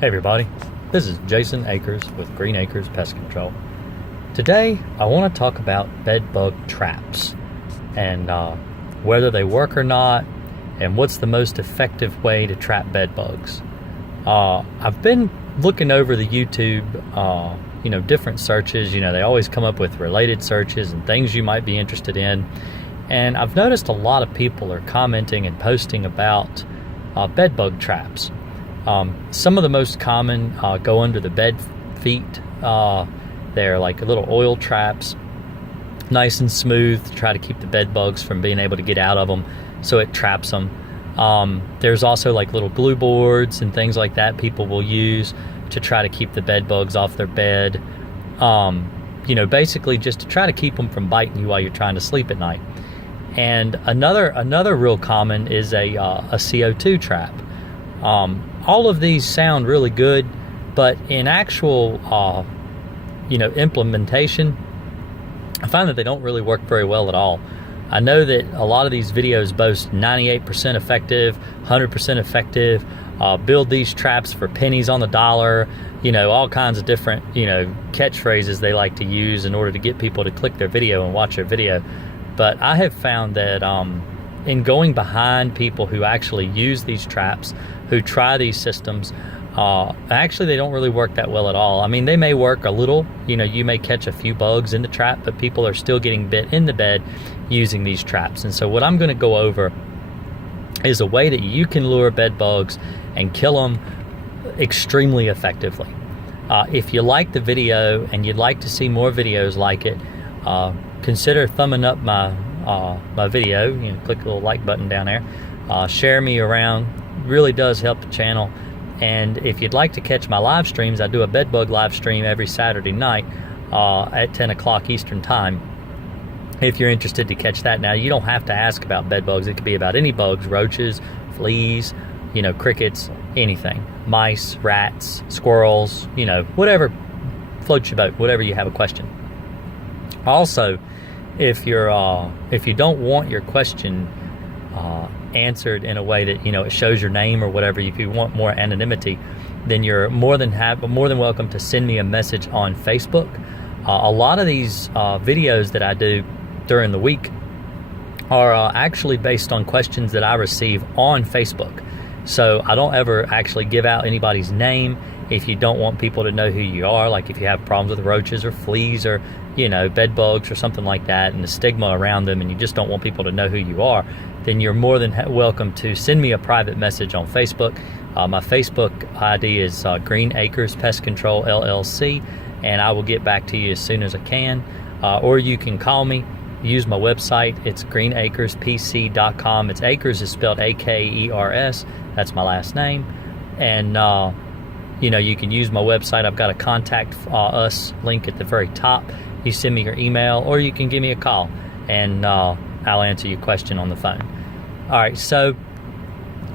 Hey everybody, this is Jason Akers with Green Acres Pest Control. Today I want to talk about bed bug traps and whether they work or not and what's the most effective way to trap bed bugs. I've been looking over the YouTube, different searches. They always come up with related searches and things you might be interested in. And I've noticed a lot of people are commenting and posting about bed bug traps. Some of the most common go under the bed feet. They're like little oil traps, nice and smooth to try to keep the bed bugs from being able to get out of them, so it traps them. There's also like little glue boards and things like that people will use to try to keep the bed bugs off their bed. Basically just to try to keep them from biting you while you're trying to sleep at night. And another real common is a CO2 trap. All of these sound really good, but in actual, implementation, I find that they don't really work very well at all. I know that a lot of these videos boast 98% effective, 100% effective, build these traps for pennies on the dollar, all kinds of different, catchphrases they like to use in order to get people to click their video and watch their video. But I have found that in going behind people who actually use these traps, who try these systems, actually they don't really work that well at all. I mean, they may work a little, you may catch a few bugs in the trap, but people are still getting bit in the bed using these traps. And so what I'm going to go over is a way that you can lure bed bugs and kill them extremely effectively. If you like the video and you'd like to see more videos like it, consider thumbing up my video. Click the little like button down there. Share me around. Really does help the channel. And if you'd like to catch my live streams, I do a bed bug live stream every Saturday night at 10 o'clock Eastern time. If you're interested to catch that. Now, you don't have to ask about bed bugs. It could be about any bugs: roaches, fleas, crickets, anything, mice, rats, squirrels, whatever floats your boat, whatever you have a question. Also, if you don't want your question answered in a way that it shows your name or whatever, if you want more anonymity, then you're more than welcome to send me a message on Facebook. A lot of these videos that I do during the week are actually based on questions that I receive on Facebook. So I don't ever actually give out anybody's name. If you don't want people to know who you are, like if you have problems with roaches or fleas or bed bugs or something like that, and the stigma around them, and you just don't want people to know who you are, then you're more than welcome to send me a private message on Facebook. My Facebook ID is Green Acres Pest Control LLC, and I will get back to you as soon as I can. Or you can call me. Use my website. It's greenacrespc.com. It's Acres is spelled Akers. That's my last name. And you can use my website. I've got a contact us link at the very top. You send me your email, or you can give me a call, and I'll answer your question on the phone. All right, so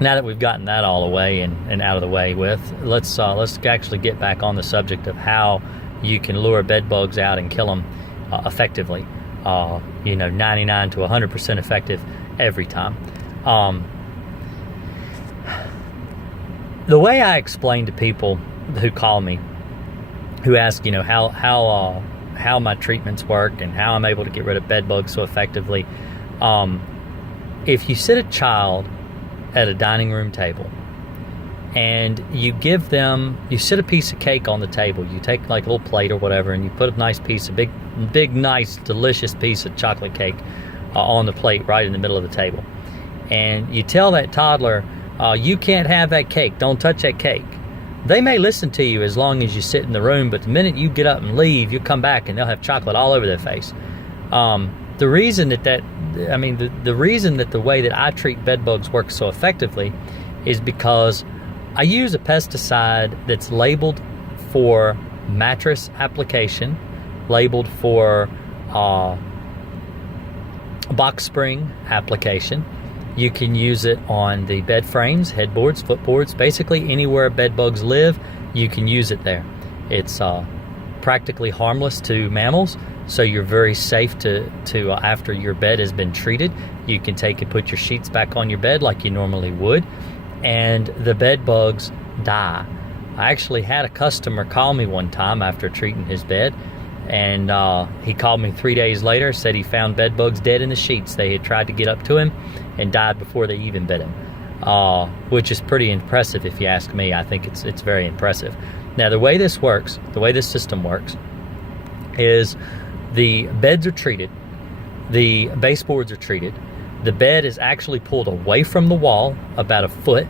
now that we've gotten that all away and out of the way with, let's actually get back on the subject of how you can lure bed bugs out and kill them effectively. 99 to 100% effective every time. The way I explain to people who call me, who ask, how my treatments work and how I'm able to get rid of bed bugs so effectively. If you sit a child at a dining room table and you sit a piece of cake on the table, you take like a little plate or whatever, and you put a nice piece of big, nice, delicious piece of chocolate cake on the plate right in the middle of the table. And you tell that toddler, you can't have that cake. Don't touch that cake. They may listen to you as long as you sit in the room, but the minute you get up and leave, you come back and they'll have chocolate all over their face. The reason that the way that I treat bed bugs works so effectively is because I use a pesticide that's labeled for mattress application, labeled for box spring application. You can use it on the bed frames, headboards, footboards, basically anywhere bed bugs live, you can use it there. It's practically harmless to mammals, so you're very safe to after your bed has been treated. You can take and put your sheets back on your bed like you normally would, and the bed bugs die. I actually had a customer call me one time after treating his bed, and he called me 3 days later, said he found bed bugs dead in the sheets. They had tried to get up to him and died before they even bit him, which is pretty impressive if you ask me. I think it's very impressive. Now, the way this works, the way this system works, is the beds are treated, the baseboards are treated, the bed is actually pulled away from the wall about a foot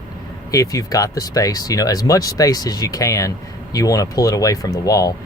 if you've got the space, as much space as you can, you want to pull it away from the wall.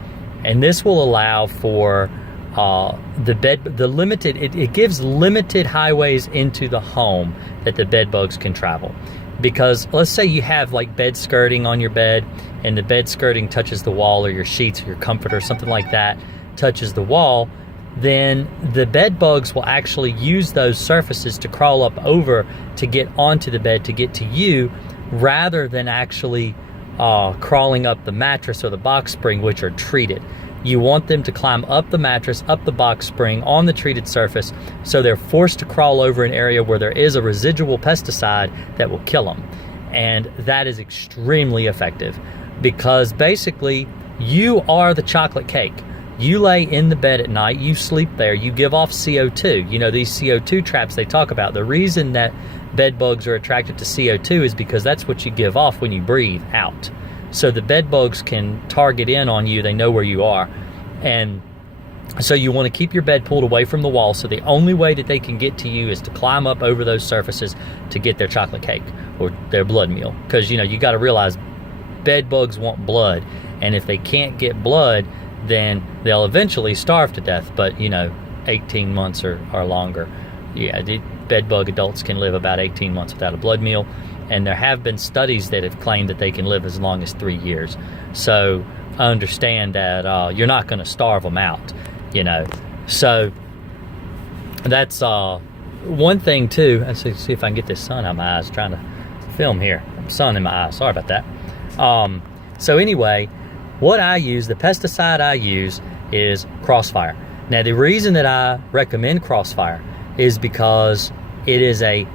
And this will allow for it gives limited highways into the home that the bed bugs can travel. Because let's say you have like bed skirting on your bed, and the bed skirting touches the wall, or your sheets or your comforter or something like that touches the wall, then the bed bugs will actually use those surfaces to crawl up over to get onto the bed, to get to you, rather than actually crawling up the mattress or the box spring, which are treated. You want them to climb up the mattress, up the box spring, on the treated surface, so they're forced to crawl over an area where there is a residual pesticide that will kill them. And that is extremely effective, because basically you are the chocolate cake. You lay in the bed at night, you sleep there, you give off CO2. These CO2 traps they talk about, the reason that bed bugs are attracted to CO2 is because that's what you give off when you breathe out. So the bed bugs can target in on you, they know where you are. And so you want to keep your bed pulled away from the wall, so the only way that they can get to you is to climb up over those surfaces to get their chocolate cake or their blood meal. Because, you got to realize bed bugs want blood, and if they can't get blood, then they'll eventually starve to death. But 18 months or longer. Yeah, the bed bug adults can live about 18 months without a blood meal, and there have been studies that have claimed that they can live as long as 3 years. So understand that you're not going to starve them out, So that's one thing too. Let's see if I can get this sun out of my eyes. Trying to film here. Sun in my eyes. Sorry about that. So anyway, what I use, the pesticide I use, is Crossfire. Now, the reason that I recommend Crossfire is because it is a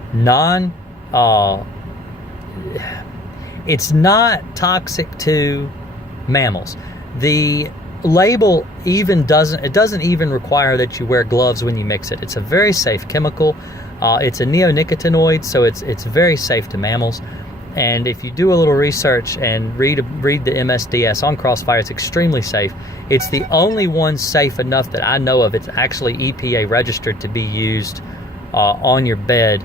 it's not toxic to mammals. The label doesn't even require that you wear gloves when you mix it. It's a very safe chemical. It's a neonicotinoid, so it's very safe to mammals. And if you do a little research and read the MSDS on Crossfire, it's extremely safe. It's the only one safe enough that I know of. It's actually EPA registered to be used on your bed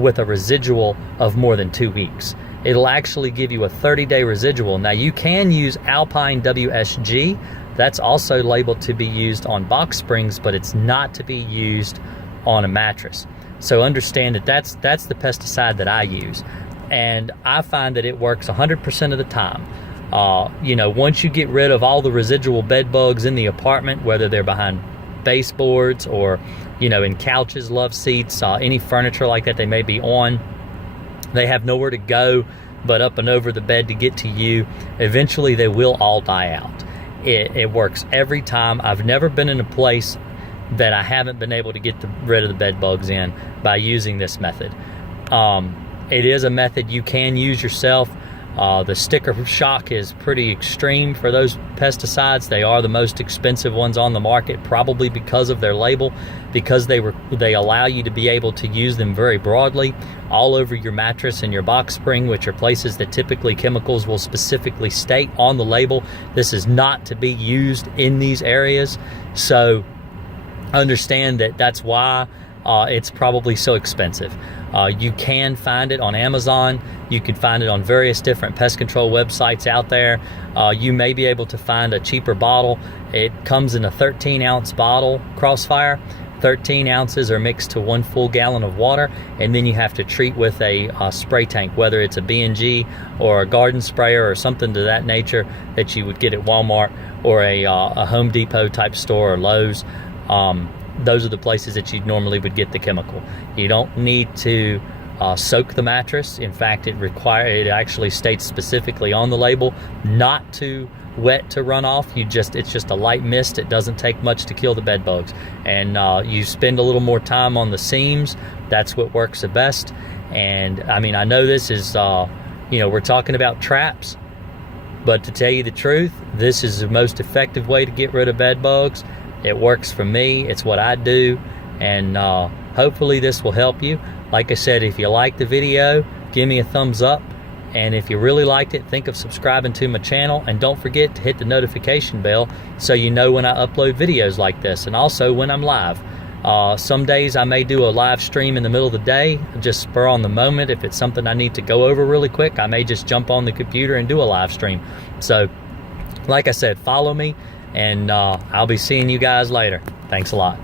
with a residual of more than 2 weeks. It'll actually give you a 30-day residual. Now, you can use Alpine WSG. That's also labeled to be used on box springs, but it's not to be used on a mattress. So understand that that's the pesticide that I use. And I find that it works 100% of the time. Once you get rid of all the residual bed bugs in the apartment, whether they're behind baseboards or, in couches, love seats, any furniture like that they may be on, they have nowhere to go but up and over the bed to get to you. Eventually, they will all die out. It works every time. I've never been in a place that I haven't been able to get rid of the bed bugs in by using this method. It is a method you can use yourself. The sticker shock is pretty extreme for those pesticides. They are the most expensive ones on the market, probably because of their label, because they allow you to be able to use them very broadly all over your mattress and your box spring, which are places that typically chemicals will specifically state on the label, this is not to be used in these areas. So understand that that's why it's probably so expensive. You can find it on Amazon. You can find it on various different pest control websites out there. You may be able to find a cheaper bottle. It comes in a 13-ounce bottle, Crossfire. 13 ounces are mixed to 1 full gallon of water, and then you have to treat with a spray tank, whether it's a B&G or a garden sprayer or something to that nature that you would get at Walmart or a Home Depot type store or Lowe's. Those are the places that you normally would get the chemical. You don't need to soak the mattress. In fact, it actually states specifically on the label not to wet to run off. It's just a light mist. It doesn't take much to kill the bed bugs. And you spend a little more time on the seams. That's what works the best. And I mean, I know this is, we're talking about traps. But to tell you the truth, this is the most effective way to get rid of bed bugs. It works for me. It's what I do. And hopefully this will help you. Like I said, if you like the video, give me a thumbs up. And if you really liked it, think of subscribing to my channel. And don't forget to hit the notification bell so you know when I upload videos like this, and also when I'm live. Some days I may do a live stream in the middle of the day, just spur on the moment. If it's something I need to go over really quick, I may just jump on the computer and do a live stream. So, like I said, follow me, and I'll be seeing you guys later. Thanks a lot.